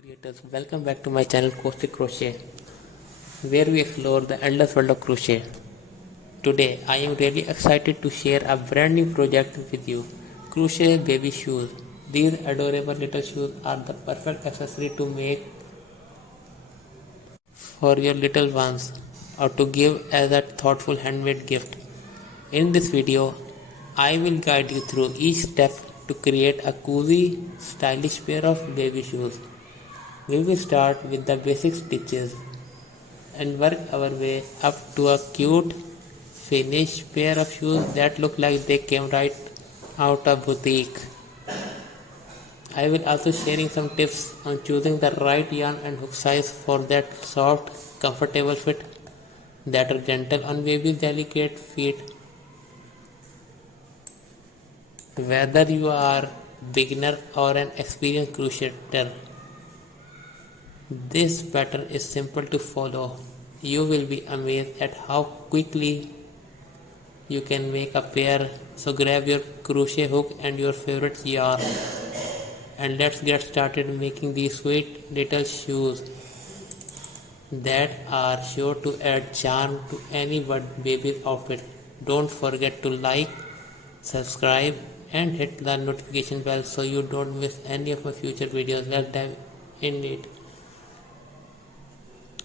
Creators, welcome back to my channel CROCHET, where we explore the endless world of crochet. Today, I am really excited to share a brand new project with you, crochet baby shoes. These adorable little shoes are the perfect accessory to make for your little ones or to give as a thoughtful handmade gift. In this video, I will guide you through each step to create a cozy, stylish pair of baby shoes. We will start with the basic stitches and work our way up to a cute finished pair of shoes that look like they came right out of boutique. I will also sharing some tips on choosing the right yarn and hook size for that soft, comfortable fit that are gentle on baby's delicate feet. Whether you are beginner or an experienced crocheter, this pattern is simple to follow. You will be amazed at how quickly you can make a pair. So grab your crochet hook and your favorite yarn and let's get started making these sweet little shoes that are sure to add charm to any baby's outfit. Don't forget to like, subscribe and hit the notification bell so you don't miss any of my future videos. Let's dive in it.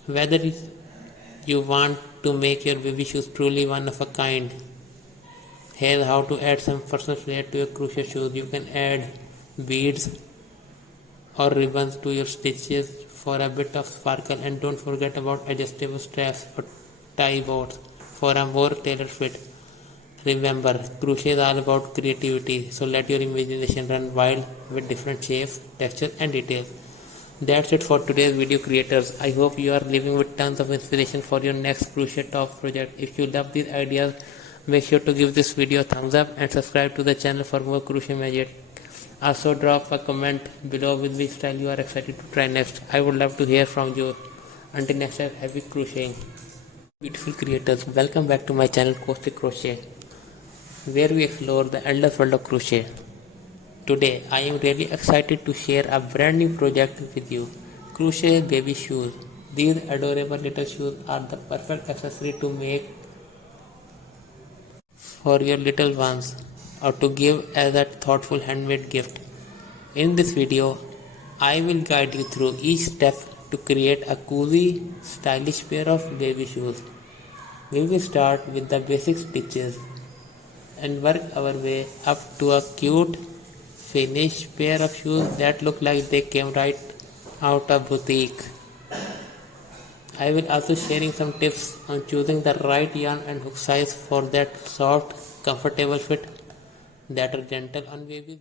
Whether you want to make your baby shoes truly one of a kind, here's how to add some personal flair to your crochet shoes. You can add beads or ribbons to your stitches for a bit of sparkle, and don't forget about adjustable straps or tie bows for a more tailored fit. Remember, crochet is all about creativity, so let your imagination run wild with different shapes, textures and details. That's it for today's video, creators. I hope you are living with tons of inspiration for your next crochet top project. If you love these ideas, make sure to give this video a thumbs up and subscribe to the channel for more crochet magic. Also drop a comment below with which style you are excited to try next. I would love to hear from you. Until next time, happy crocheting. Beautiful creators, welcome back to my channel CROCHET, where we explore the endless world of crochet. Today, I am really excited to share a brand new project with you, crochet baby shoes. These adorable little shoes are the perfect accessory to make for your little ones or to give as a thoughtful handmade gift. In this video, I will guide you through each step to create a cozy, stylish pair of baby shoes. We will start with the basic stitches and work our way up to a cute finished pair of shoes that look like they came right out of boutique. I will also sharing some tips on choosing the right yarn and hook size for that soft, comfortable fit that are gentle on babies.